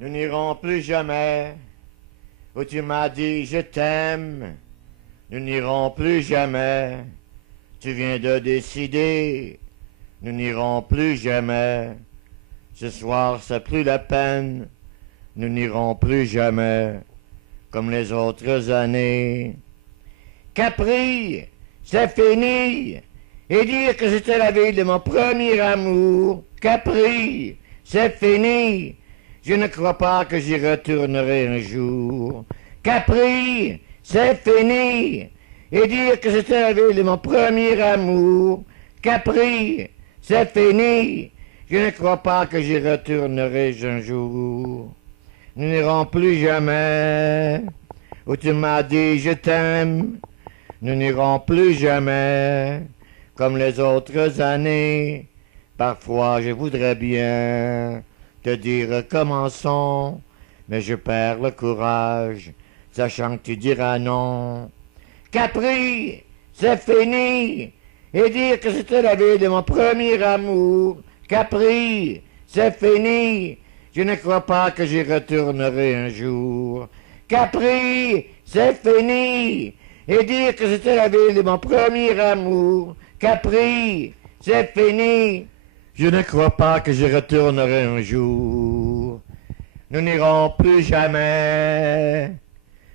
Nous n'irons plus jamais où tu m'as dit je t'aime. Nous n'irons plus jamais. Tu viens de décider. Nous n'irons plus jamais. Ce soir, c'est plus la peine. Nous n'irons plus jamais comme les autres années. Capri, c'est fini. Et dire que c'était la ville de mon premier amour. Capri, c'est fini. Je ne crois pas que j'y retournerai un jour. Capri, c'est fini. Et dire que c'était la ville de mon premier amour. Capri, c'est fini. Je ne crois pas que j'y retournerai un jour. Nous n'irons plus jamais où tu m'as dit je t'aime. Nous n'irons plus jamais comme les autres années. Parfois je voudrais bien te dire recommençons, mais je perds le courage, sachant que tu diras non. Capri, c'est fini, et dire que c'était la vie de mon premier amour. Capri, c'est fini, je ne crois pas que j'y retournerai un jour. Capri, c'est fini, et dire que c'était la vie de mon premier amour. Capri, c'est fini, je ne crois pas que j'y retournerai un jour. Nous n'irons plus jamais,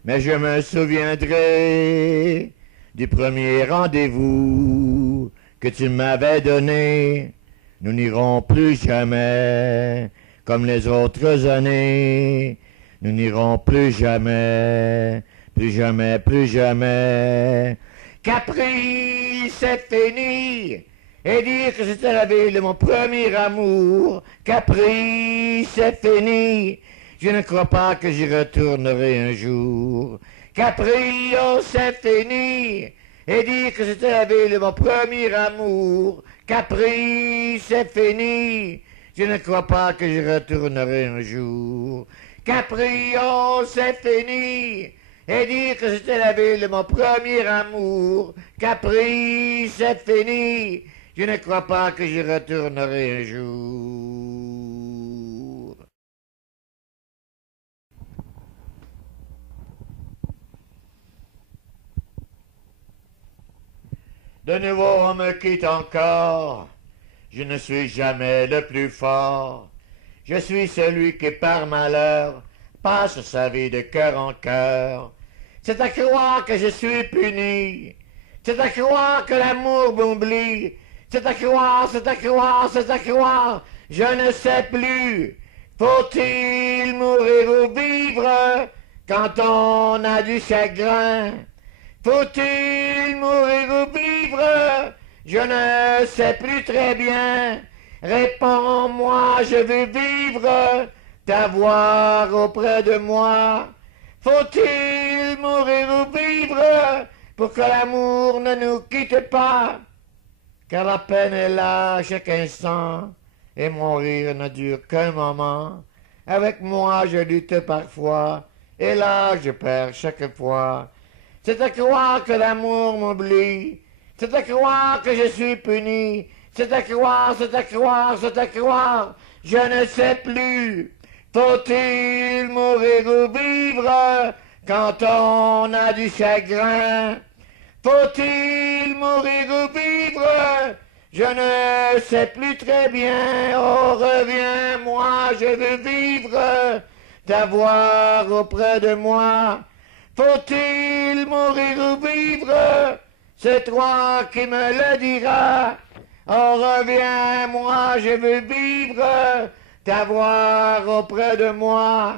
mais je me souviendrai du premier rendez-vous que tu m'avais donné. Nous n'irons plus jamais comme les autres années. Nous n'irons plus jamais, plus jamais, plus jamais. Capri, c'est fini. Et dire que c'était la ville de mon premier amour. Capri, c'est fini. Je ne crois pas que j'y retournerai un jour. Capri, oh, c'est fini. Et dire que c'était la ville de mon premier amour. Capri, c'est fini. Je ne crois pas que j'y retournerai un jour. Capri, oh, c'est fini. Et dire que c'était la ville de mon premier amour. Capri, c'est fini. Je ne crois pas que j'y retournerai un jour. De nouveau on me quitte encore. Je ne suis jamais le plus fort. Je suis celui qui par malheur passe sa vie de cœur en cœur. C'est à croire que je suis puni. C'est à croire que l'amour m'oublie. C'est à croire, c'est à croire, c'est à croire, je ne sais plus. Faut-il mourir ou vivre quand on a du chagrin? Faut-il mourir ou vivre? Je ne sais plus très bien. Réponds-moi, je veux vivre, t'avoir auprès de moi. Faut-il mourir ou vivre pour que l'amour ne nous quitte pas? Car la peine est là chaque instant, et mon rire ne dure qu'un moment. Avec moi je lutte parfois, et là je perds chaque fois. C'est à croire que l'amour m'oublie, c'est à croire que je suis puni, c'est à croire, c'est à croire, c'est à croire, je ne sais plus. Faut-il mourir ou vivre quand on a du chagrin? Faut-il mourir ou vivre? Je ne sais plus très bien. Oh, reviens-moi, je veux vivre, t'avoir auprès de moi. Faut-il mourir ou vivre? C'est toi qui me le diras. Oh, reviens-moi, je veux vivre, t'avoir auprès de moi.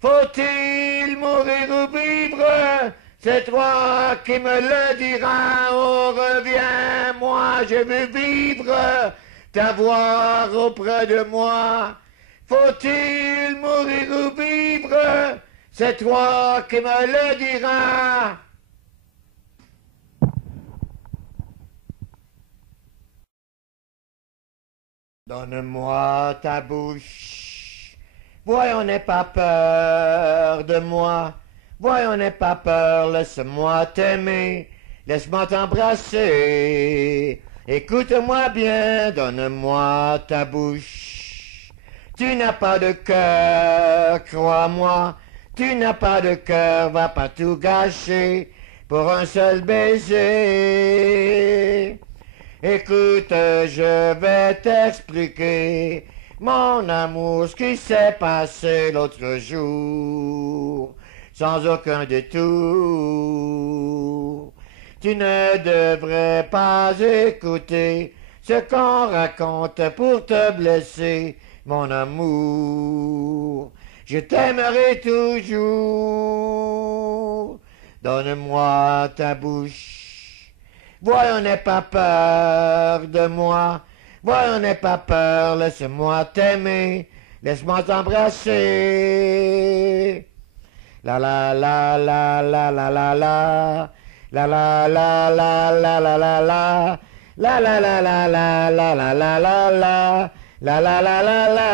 Faut-il mourir ou vivre? C'est toi qui me le diras. Oh, reviens-moi, je veux vivre, t'avoir auprès de moi. Faut-il mourir ou vivre? C'est toi qui me le diras. Donne-moi ta bouche. Voyons, n'aie pas peur de moi. Voyons, n'aie pas peur, laisse-moi t'aimer. Laisse-moi t'embrasser. Écoute-moi bien, donne-moi ta bouche. Tu n'as pas de cœur, crois-moi, tu n'as pas de cœur, va pas tout gâcher pour un seul baiser. Écoute, je vais t'expliquer, mon amour, ce qui s'est passé l'autre jour, sans aucun détour. Tu ne devrais pas écouter ce qu'on raconte pour te blesser, mon amour. Je t'aimerai toujours. Donne-moi ta bouche. Voyons, n'aie pas peur de moi. Voyons, n'aie pas peur. Laisse-moi t'aimer. Laisse-moi t'embrasser. La la la la la la la la. La la la la la la la la. La la la la la la la la la la. La la la la la.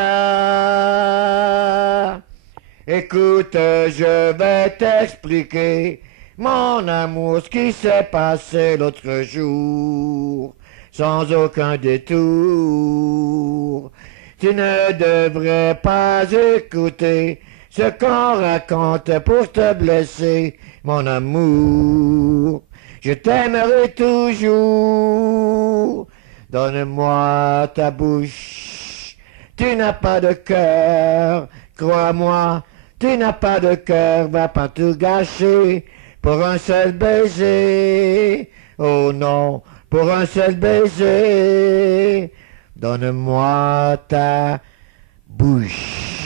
Écoute, je vais t'expliquer, mon amour, ce qui s'est passé l'autre jour, sans aucun détour. Tu ne devrais pas écouter ce qu'on raconte pour te blesser, mon amour. Je t'aimerai toujours. Donne-moi ta bouche. Tu n'as pas de cœur, crois-moi. Tu n'as pas de cœur, va pas tout gâcher pour un seul baiser. Oh non, pour un seul baiser. Donne-moi ta bouche.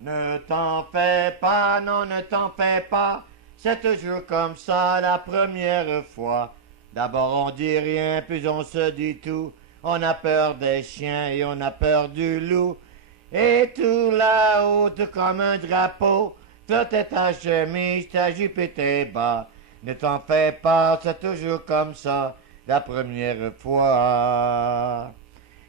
Ne t'en fais pas, non, ne t'en fais pas. C'est toujours comme ça la première fois. D'abord on dit rien, puis on se dit tout. On a peur des chiens et on a peur du loup. Et tout là-haut, tout comme un drapeau, flotte ta chemise, ta jupe et tes bas. Ne t'en fais pas, c'est toujours comme ça la première fois.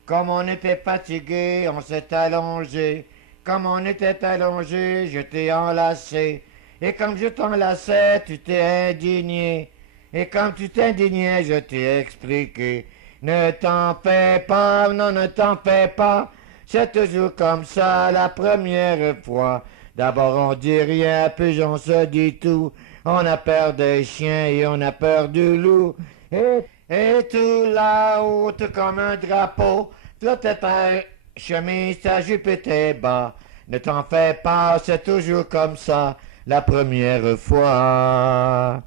Comme on était fatigué, on s'est allongé. Comme on était allongé, je t'ai enlacé. Et comme je t'enlaçais, tu t'es indigné. Et comme tu t'indignais, je t'ai expliqué. Ne t'en fais pas, non, ne t'en fais pas. C'est toujours comme ça la première fois. D'abord on dit rien, puis on se dit tout. On a peur des chiens et on a peur du loup. Et tout là-haut, tout comme un drapeau, flotte ta chemise, ta jupe et tes bas. Ne t'en fais pas, c'est toujours comme ça la première fois.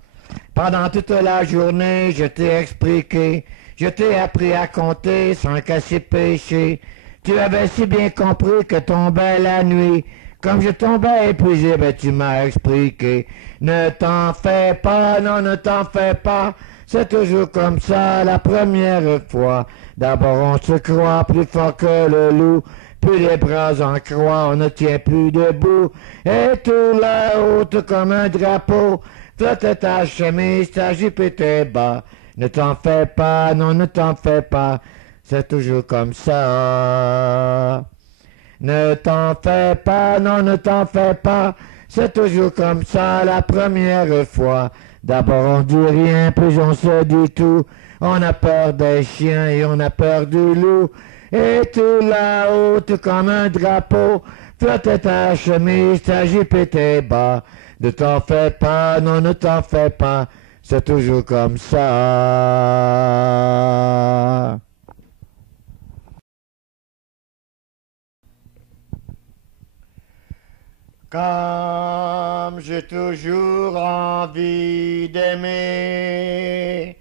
Pendant toute la journée, je t'ai expliqué, je t'ai appris à compter sans casser péché. Tu avais si bien compris que tombait la nuit. Comme je tombais épuisé, ben tu m'as expliqué. Ne t'en fais pas, non, ne t'en fais pas. C'est toujours comme ça la première fois. D'abord on se croit plus fort que le loup. Puis les bras en croix, on ne tient plus debout. Et tout là-haut, tout comme un drapeau, flotte ta chemise, ta jupe et tes bas. Ne t'en fais pas, non, ne t'en fais pas, c'est toujours comme ça. Ne t'en fais pas, non, ne t'en fais pas, c'est toujours comme ça la première fois. D'abord on dit rien, puis on se dit tout. On a peur des chiens et on a peur du loup. Et tout là-haut, tout comme un drapeau, flotte ta chemise, ta jupe et tes bas. Ne t'en fais pas, non, ne t'en fais pas, c'est toujours comme ça. Comme j'ai toujours envie d'aimer,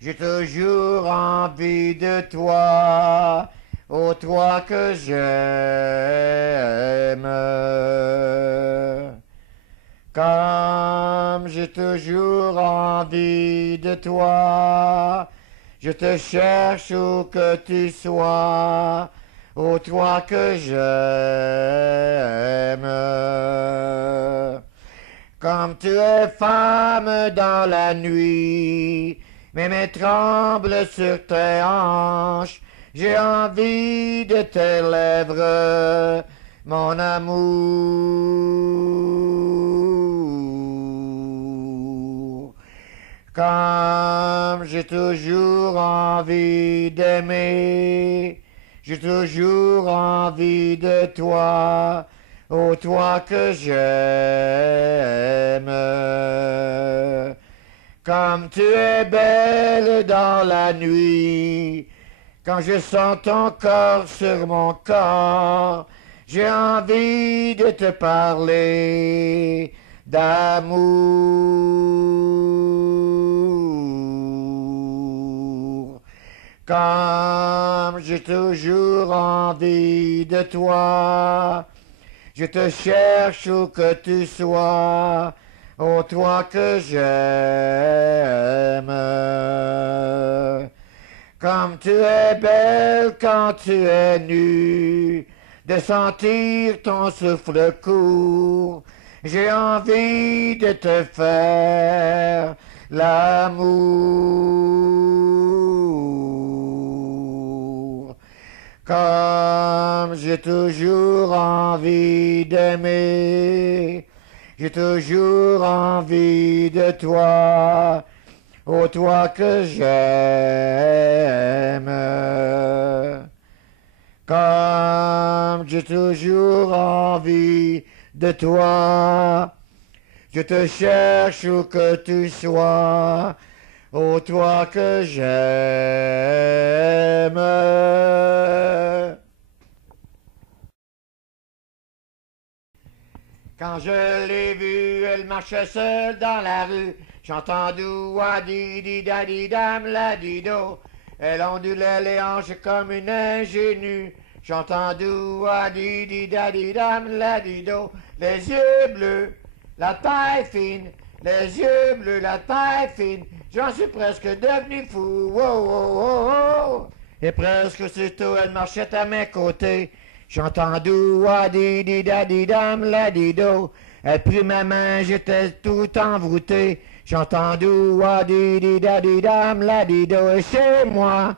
j'ai toujours envie de toi, ô toi que j'aime. Comme j'ai toujours envie de toi, je te cherche où que tu sois, ô toi que j'aime. Comme tu es femme dans la nuit, mes mains tremblent sur tes hanches, j'ai envie de tes lèvres, mon amour. Comme j'ai toujours envie d'aimer, j'ai toujours envie de toi, ô toi que j'aime. Comme tu es belle dans la nuit, quand je sens ton corps sur mon corps, j'ai envie de te parler d'amour. Comme j'ai toujours envie de toi, je te cherche où que tu sois, ô toi que j'aime. Comme tu es belle quand tu es nue, de sentir ton souffle court, j'ai envie de te faire l'amour. Comme j'ai toujours envie d'aimer, j'ai toujours envie de toi, ô toi que j'aime. Comme j'ai toujours envie de toi, je te cherche où que tu sois, ô toi que j'aime. Quand je l'ai vue, elle marchait seule dans la rue. J'entends doua di di da di dam la di do. Elle ondulait les hanches comme une ingénue. J'entends doua di di da di dam la di do. Les yeux bleus, la taille fine. Les yeux bleus, la taille fine. J'en suis presque devenu fou. Oh, oh, oh, oh. Et presque aussitôt, elle marchait à mes côtés. J'entends doua di di da di dam la di do. Elle prit ma main, j'étais tout envoûté. J'entends doua di di da di dam la di do. Et chez moi,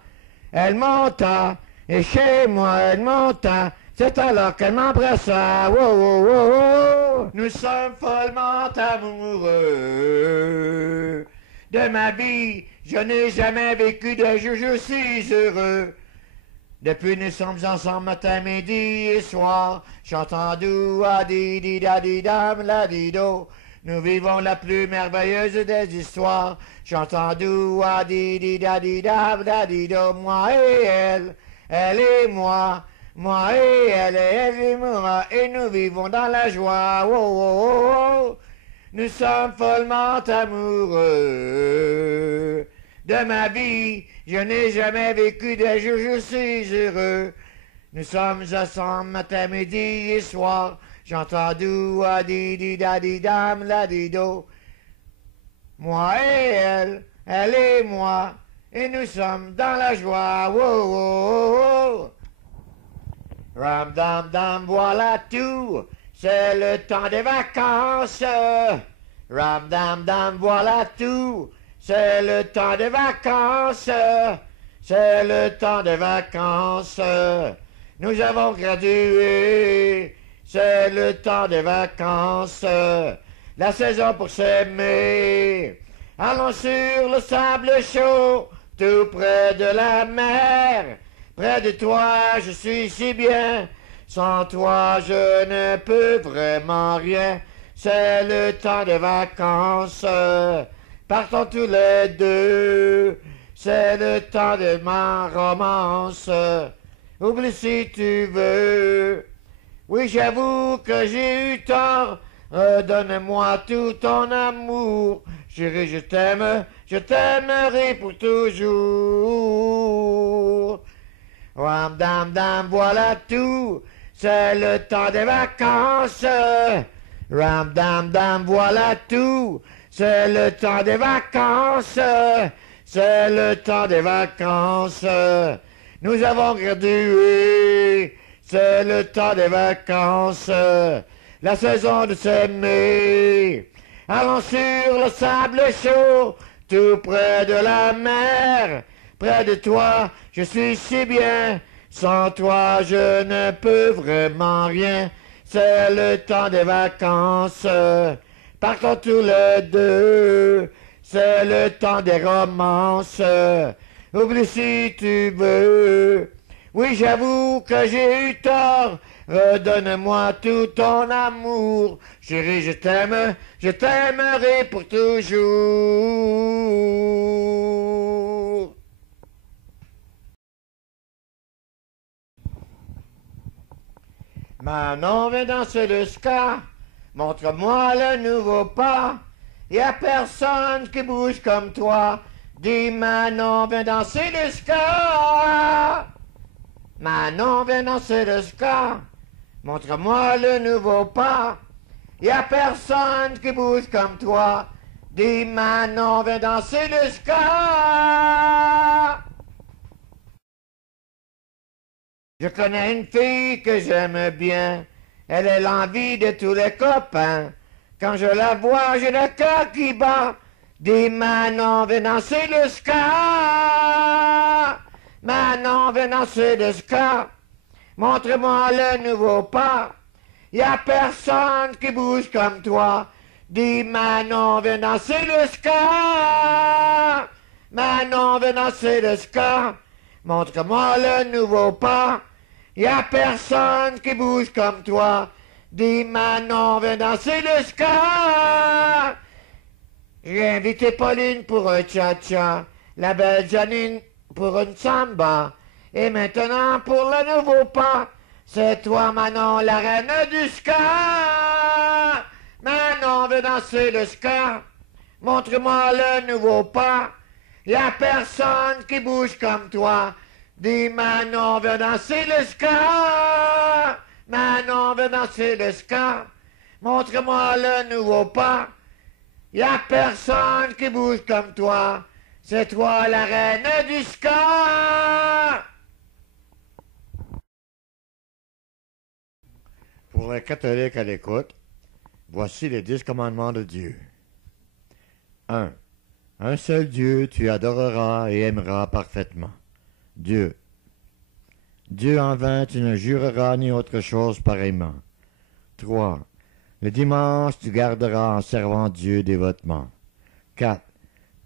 elle monta. Et chez moi, elle monta. C'est alors qu'elle m'embrassa. Oh, oh, oh, oh. Nous sommes follement amoureux. De ma vie, je n'ai jamais vécu de jour, je suis heureux. Depuis nous sommes ensemble matin, midi et soir. J'entends doua di di da di dam la di do. Nous vivons la plus merveilleuse des histoires. J'entends doua di di da di dam la di do. Moi et elle et moi. Moi et elle et moi. Et nous vivons dans la joie. Oh, oh, oh, oh. Nous sommes follement amoureux. De ma vie, je n'ai jamais vécu de jour, je suis heureux. Nous sommes ensemble matin, midi et soir. J'entends doua di di da di dam la di do. Moi et elle et moi. Et nous sommes dans la joie. Oh, oh, oh, oh. Ram dam dam, voilà tout. C'est le temps des vacances. Ram dam dam, voilà tout. C'est le temps des vacances, c'est le temps des vacances. Nous avons gradué, c'est le temps des vacances. La saison pour s'aimer. Allons sur le sable chaud, tout près de la mer. Près de toi, je suis si bien. Sans toi, je ne peux vraiment rien. C'est le temps des vacances. Partons tous les deux, c'est le temps de ma romance. Oublie si tu veux. Oui, j'avoue que j'ai eu tort. Redonne-moi tout ton amour. Chérie, je t'aimerai pour toujours. Ram dam dam, voilà tout. C'est le temps des vacances. Ram dam dam, voilà tout. C'est le temps des vacances, c'est le temps des vacances. Nous avons gradué, c'est le temps des vacances. La saison de s'aimer. Allons sur le sable chaud, tout près de la mer. Près de toi, je suis si bien. Sans toi, je ne peux vraiment rien. C'est le temps des vacances. Partons tous les deux, c'est le temps des romances. Oublie si tu veux. Oui, j'avoue que j'ai eu tort. Redonne-moi tout ton amour. Chérie, je t'aimerai pour toujours. Manon, viens danser le ska. Montre-moi le nouveau pas. Y a personne qui bouge comme toi. Dis Manon, viens danser le ska. Manon, viens danser le ska. Montre-moi le nouveau pas. Y a personne qui bouge comme toi. Dis Manon, viens danser le ska. Je connais une fille que j'aime bien. Elle est l'envie de tous les copains. Quand je la vois, j'ai le cœur qui bat. Dis Manon, viens danser le ska. Manon, viens danser le ska. Montre-moi le nouveau pas. Y a personne qui bouge comme toi. Dis Manon, viens danser le ska. Manon, viens danser le ska. Montre-moi le nouveau pas. Y a personne qui bouge comme toi. Dis Manon, viens danser le ska. J'ai invité Pauline pour un cha-cha, la belle Janine pour une samba. Et maintenant pour le nouveau pas, c'est toi Manon, la reine du ska. Manon, viens danser le ska. Montre-moi le nouveau pas. Y a personne qui bouge comme toi. Dis Manon, viens danser le ska. Manon, viens danser le ska. Montre-moi le nouveau pas. Y a personne qui bouge comme toi. C'est toi la reine du ska. Pour les catholiques à l'écoute, voici les 10 commandements de Dieu. 1. Un seul Dieu tu adoreras et aimeras parfaitement. Dieu. Dieu en vain tu ne jureras ni autre chose pareillement. 3. Le dimanche tu garderas en servant Dieu dévotement. 4.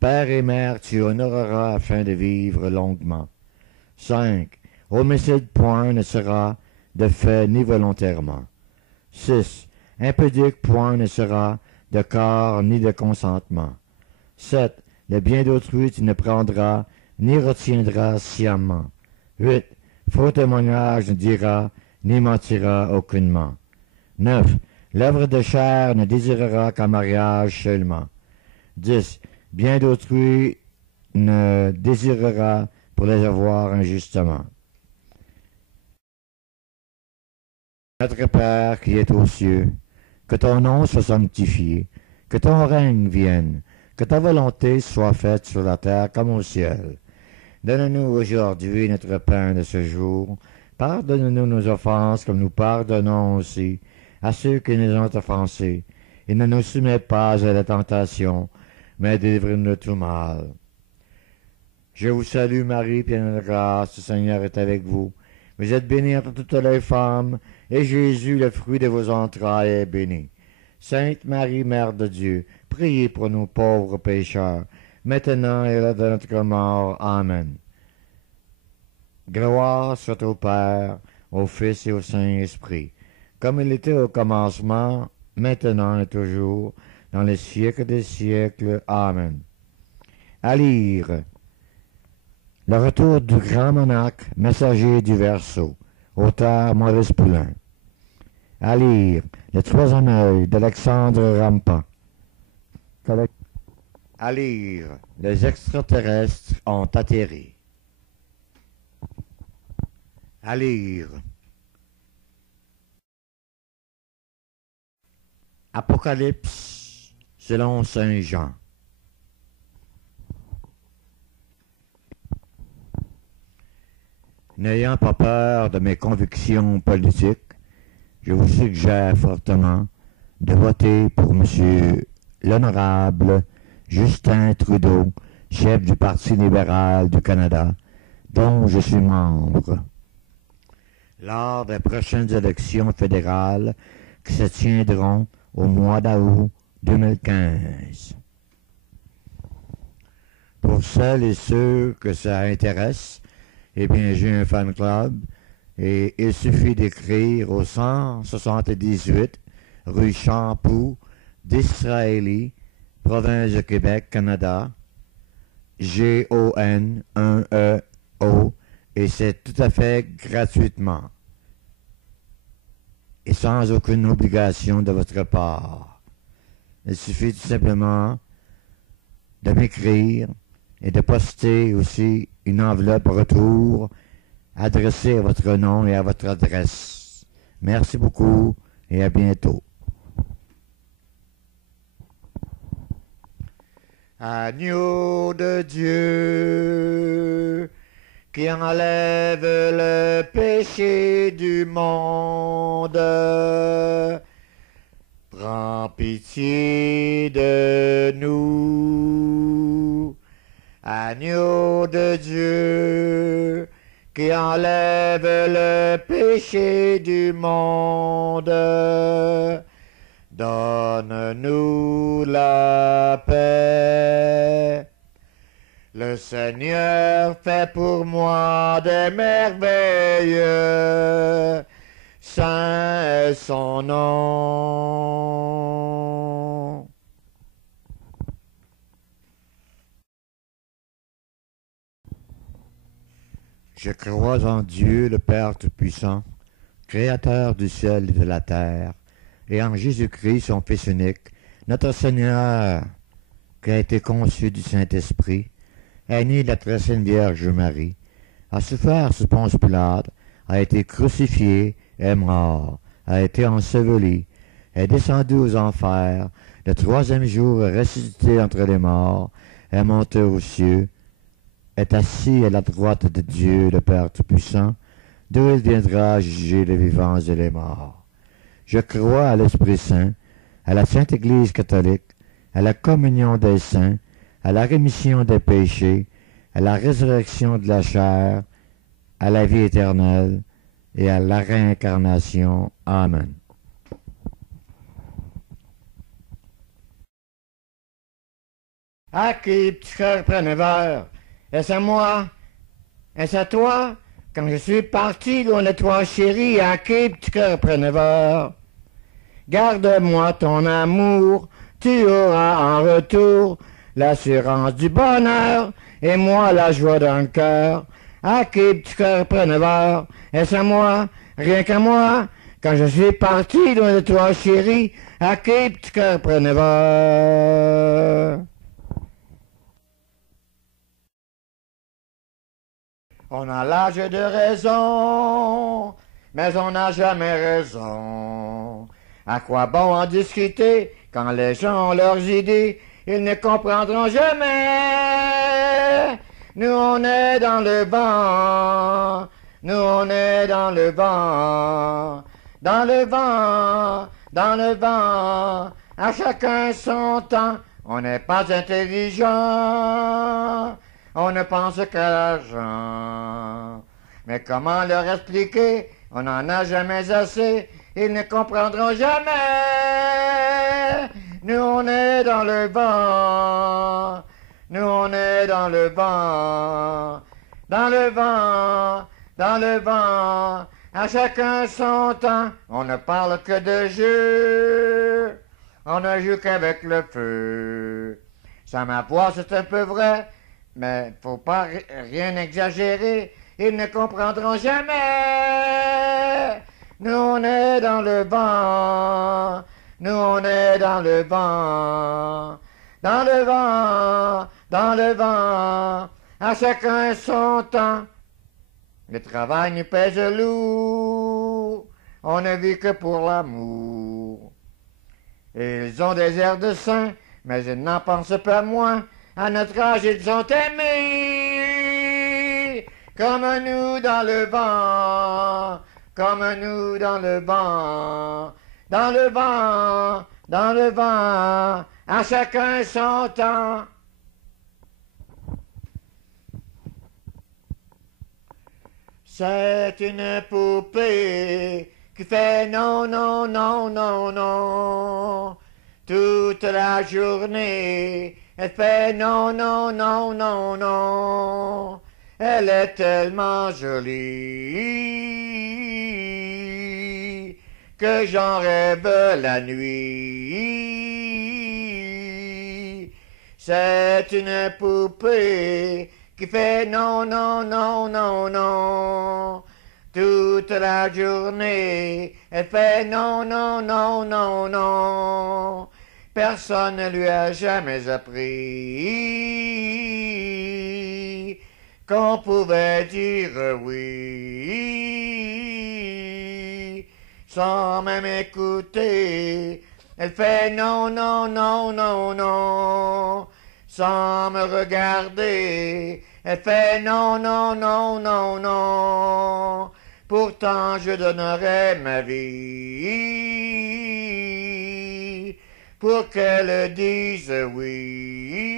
Père et mère tu honoreras afin de vivre longuement. 5. Homicide point ne sera de fait ni volontairement. 6. Impudique point ne sera de corps ni de consentement. 7. Le bien d'autrui tu ne prendras ni retiendras sciemment. 8. Faux témoignage ne dira ni mentira aucunement. 9. L'œuvre de chair ne désirera qu'en mariage seulement. 10. Bien d'autrui ne désirera pour les avoir injustement. Notre Père qui es aux cieux, que ton nom soit sanctifié, que ton règne vienne, que ta volonté soit faite sur la terre comme au ciel. Donne-nous aujourd'hui notre pain de ce jour. Pardonne-nous nos offenses comme nous pardonnons aussi à ceux qui nous ont offensés. Et ne nous soumets pas à la tentation, mais délivre-nous de tout mal. Je vous salue Marie, pleine de grâce, le Seigneur est avec vous. Vous êtes bénie entre toutes les femmes, et Jésus, le fruit de vos entrailles, est béni. Sainte Marie, Mère de Dieu, priez pour nous pauvres pécheurs, maintenant et à l'heure de notre mort. Amen. Gloire soit au Père, au Fils et au Saint-Esprit, comme il était au commencement, maintenant et toujours, dans les siècles des siècles. Amen. À lire. Le retour du grand monarque, messager du Verseau, auteur Maurice Poulain. À lire. Le troisième œil d'Alexandre Rampa. À lire. Les extraterrestres ont atterri. À lire. Apocalypse selon saint Jean. N'ayant pas peur de mes convictions politiques, je vous suggère fortement de voter pour M. l'honorable Justin Trudeau, chef du Parti libéral du Canada, dont je suis membre. Lors des prochaines élections fédérales qui se tiendront au mois d'août 2015. pour celles et ceux que ça intéresse, eh bien, j'ai un fan club et il suffit d'écrire au 178 rue Champoux d'Israélie, province de Québec, Canada, Gon1EO, et c'est tout à fait gratuitement et sans aucune obligation de votre part. Il suffit tout simplement de m'écrire et de poster aussi une enveloppe retour adressée à votre nom et à votre adresse. Merci beaucoup et à bientôt. Agneau de Dieu, qui enlève le péché du monde, prends pitié de nous. Agneau de Dieu, qui enlève le péché du monde, donne-nous la paix. Le Seigneur fait pour moi des merveilles, saint est son nom. Je crois en Dieu, le Père Tout-Puissant, Créateur du ciel et de la terre, et en Jésus-Christ, son Fils unique, notre Seigneur, qui a été conçu du Saint-Esprit, est né de la très sainte Vierge Marie, a souffert sous Ponce Pilate, a été crucifié, est mort, a été enseveli, est descendu aux enfers, le troisième jour est ressuscité entre les morts, est monté aux cieux, est assis à la droite de Dieu, le Père Tout-Puissant, d'où il viendra juger les vivants et les morts. Je crois à l'Esprit Saint, à la Sainte Église catholique, à la communion des saints, à la rémission des péchés, à la résurrection de la chair, à la vie éternelle et à la réincarnation. Amen. Ah, qui, petit cœur préneveur, est-ce à moi? Est-ce à toi? Quand je suis parti loin de toi, chérie, à qui, petit cœur préneveur? Garde-moi ton amour, tu auras en retour l'assurance du bonheur, et moi la joie dans le cœur. À qui, petit cœur préneveur, est-ce à moi, rien qu'à moi, quand je suis parti loin de toi, chérie, à qui, petit cœur préneveur? On a l'âge de raison, mais on n'a jamais raison. À quoi bon en discuter quand les gens ont leurs idées? Ils ne comprendront jamais. Nous on est dans le vent, nous on est dans le vent, dans le vent, dans le vent, à chacun son temps. On n'est pas intelligent, on ne pense qu'à l'argent. Mais comment leur expliquer? On n'en a jamais assez, ils ne comprendront jamais. Nous on est dans le vent, nous on est dans le vent, dans le vent, dans le vent, à chacun son temps. On ne parle que de jeu, on ne joue qu'avec le feu. Ça ma voix, c'est un peu vrai, mais faut pas rien exagérer, ils ne comprendront jamais. Nous on est dans le vent, nous on est dans le vent, dans le vent, dans le vent, à chacun son temps. Le travail nous pèse lourd, on ne vit que pour l'amour. Ils ont des airs de saints, mais ils n'en pensent pas moins. À notre âge, ils ont aimé, comme nous dans le vent, comme nous dans le vent, dans le vent, dans le vent, à chacun son temps. C'est une poupée qui fait non, non, non, non, non, toute la journée Elle fait non, non, non, non, non. Elle est tellement jolie que j'en rêve la nuit. C'est une poupée qui fait non, non, non, non, non. Toute la journée, elle fait non, non, non, non, non. Personne ne lui a jamais appris qu'on pouvait dire oui sans même écouter. Elle fait non, non, non, non, non, sans me regarder. Elle fait non, non, non, non, non. Pourtant je donnerais ma vie pour qu'elle dise oui.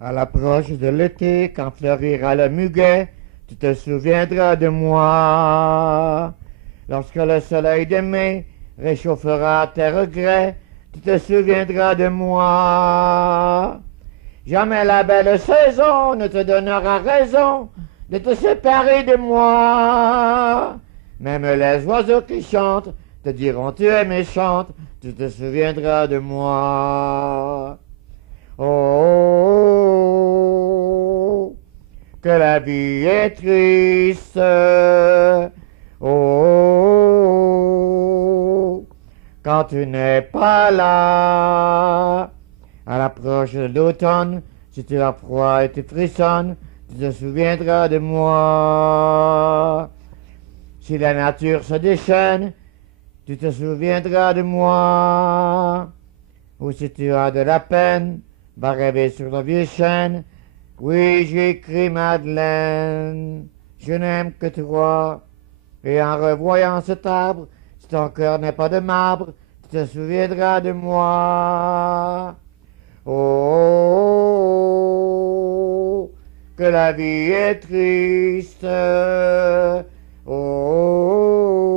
À l'approche de l'été, quand fleurira le muguet, tu te souviendras de moi. Lorsque le soleil de mai réchauffera tes regrets, tu te souviendras de moi. Jamais la belle saison ne te donnera raison de te séparer de moi. Même les oiseaux qui chantent te diront tu es méchante, tu te souviendras de moi. Oh, que la vie est triste. Oh, quand tu n'es pas là. À l'approche de l'automne, si tu as froid et tu frissonnes, tu te souviendras de moi. Si la nature se déchaîne, tu te souviendras de moi. Ou si tu as de la peine, va rêver sur le vieux chêne. Oui, j'écris Madeleine, je n'aime que toi. Et en revoyant cet arbre, si ton cœur n'est pas de marbre, tu te souviendras de moi. Oh, que la vie est triste. Oh,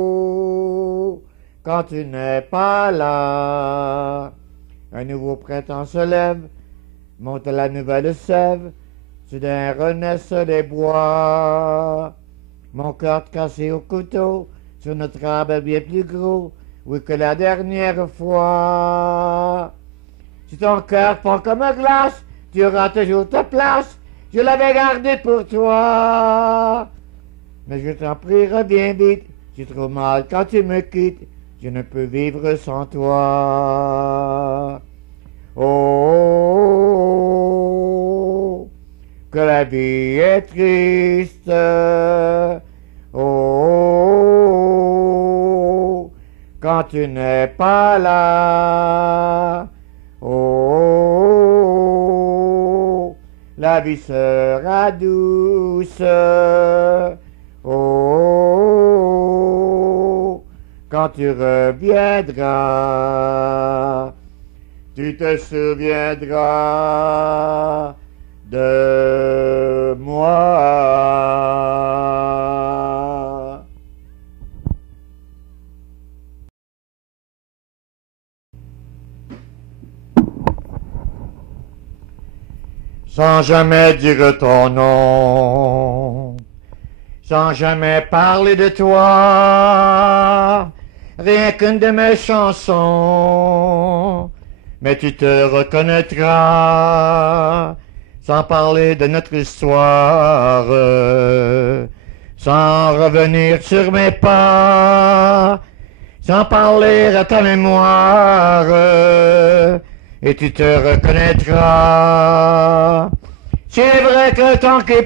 quand tu n'es pas là. Un nouveau printemps se lève, monte la nouvelle sève, soudain renaissent les bois. Mon cœur cassé au couteau, sur notre arbre bien plus gros, oui que la dernière fois. Si ton cœur fond comme glace, tu auras toujours ta place, je l'avais gardé pour toi. Mais je t'en prie, reviens vite, j'ai trop mal quand tu me quittes, je ne peux vivre sans toi. Oh, que la vie est triste. Oh, quand tu n'es pas là. Oh, la vie sera douce. Oh, quand tu reviendras, tu te souviendras de moi. Sans jamais dire ton nom, sans jamais parler de toi, rien qu'une de mes chansons, mais tu te reconnaîtras, sans parler de notre histoire, sans revenir sur mes pas, sans parler à ta mémoire, et tu te reconnaîtras. C'est vrai que le temps qui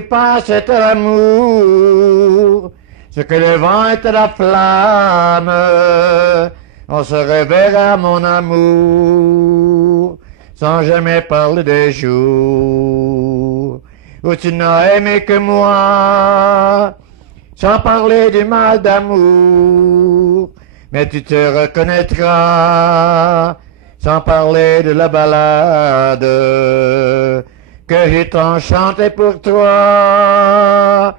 passe est l'amour, ce que le vent est la flamme, on se reverra mon amour, sans jamais parler des jours où tu n'as aimé que moi, sans parler du mal d'amour, mais tu te reconnaîtras, sans parler de la balade que j'ai tant chanté pour toi,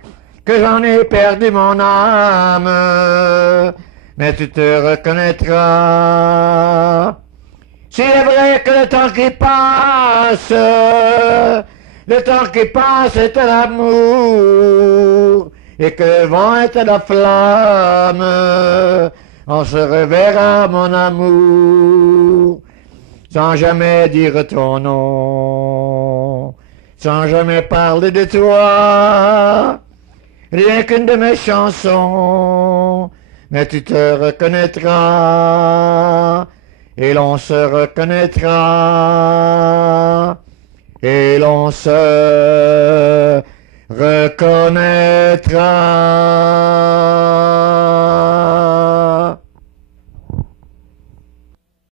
que j'en ai perdu mon âme, mais tu te reconnaîtras. C'est vrai que le temps qui passe est de l'amour, et que le vent est de la flamme, on se reverra mon amour, sans jamais dire ton nom, sans jamais parler de toi, rien qu'une de mes chansons, mais tu te reconnaîtras, et l'on se reconnaîtra, et l'on se reconnaîtra.